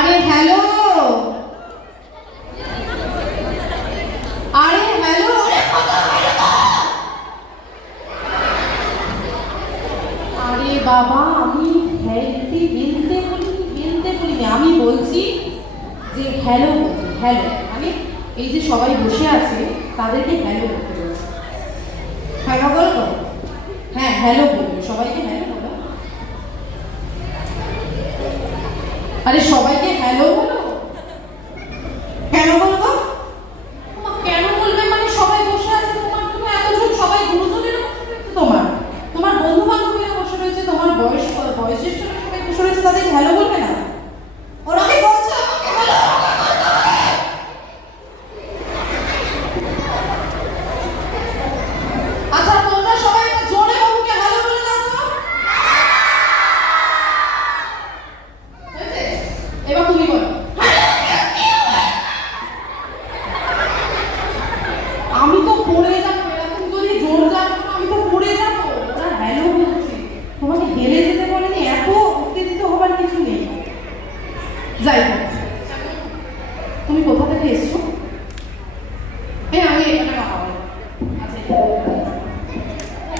আরে হ্যালো, আরে হ্যালো, আরে বাবা আমি হেলতে হেলতে বলিনি, আমি বলছি যে হ্যালো, হ্যালো মানে এই যে সবাই বসে আছে তাদেরকে হ্যালো বলতে বলছি। হ্যালো বলবো? হ্যাঁ হ্যালো বলবো, সবাইকে হ্যালো বলো। আরে সবাইকে হ্যালো বলো। কেন বলবো? কেন বলবে মানে সবাই বসে আছে তোমার জন্য, এতজন সবাই গুরুজনেরা বসে রয়েছে, তোমার বন্ধু বান্ধবীরা বসে রয়েছে, তোমার বয়োজ্যেষ্ঠরা সবাই বসে রয়েছে, তাদেরকে হ্যালো বলবে না? ওরাকে বলছে আমাকে হ্যালো। আচ্ছা তোমরা সবাই একটু জোরে বাবুকে হ্যালো বলে দাও তো। হয়েছে? এবার তুমি বলো। আমি তো পড়ে যাবো, এরকম যদি জোর যাবো আমি তো পড়ে যাবো। ওরা হ্যালো বলছে, তোমাকে হেলে যেতে বলেনি, এত উত্তেজিত হবার কিছু নেই। যাই হোক, তুমি কোথা থেকে এসছো? হ্যাঁ আমি এখানে কথা বলবো। আচ্ছা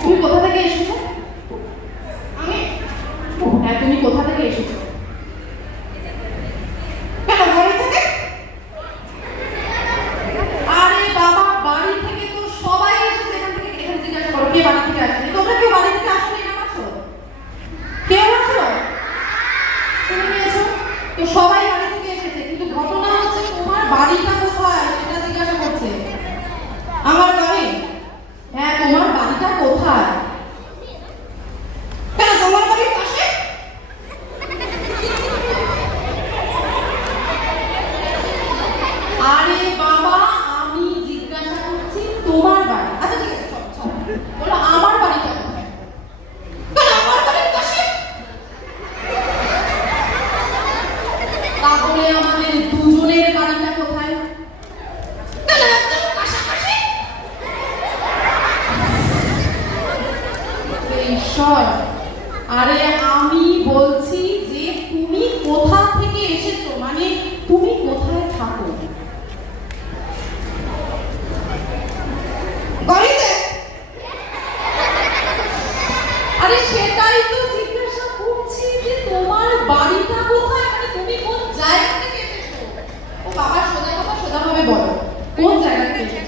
তুমি কোথা থেকে এসেছো? আমি হ্যাঁ তুমি কোথা থেকে এসেছো? কেন বাড়ি থেকে? আরে বাবা বাড়ি থেকে তো সবাই এসেছে, এখান থেকে এখানে জিজ্ঞাসা করো কে বাড়ি থেকে আসেনি। তোমরা কেউ বাড়ি থেকে আসোনি না? আছো কেউ আছো? শুনে নিয়েছো তো সবাই বাড়ি থেকে এসেছে, কিন্তু ঘটনা হচ্ছে তোমার বাড়িটা কোথায় সেটা জিজ্ঞাসা করছে। আমার বাড়ি? হ্যাঁ তোমার বাড়িটা কোথায়? কেন তোমার বাড়ির পাশে? আরে বাবা আমি জিজ্ঞাসা করছি তোমার বাড়ি। আচ্ছা ঠিক আছে চল চল বলো আমার বাড়িটা কোথায়? কেন আমার বাড়ির পাশে? তাহলে আমাদের দুজনের বাড়িটা কোথায়? কেন একদম পাশাপাশি? ঈশ্বর, আরে আমি বলছি যে তুমি কোথা থেকে এসেছো, মানে তুমি কোথায় থাকো? বাড়িতে? আরে সেটাই তো জিজ্ঞাসা করছি যে তোমার বাড়িটা কোথায়, মানে তুমি কোন জায়গা থেকে এসেছো? ও বাবা সোজা কথা সোজাভাবে বলো, কোন জায়গা থেকে এসেছো?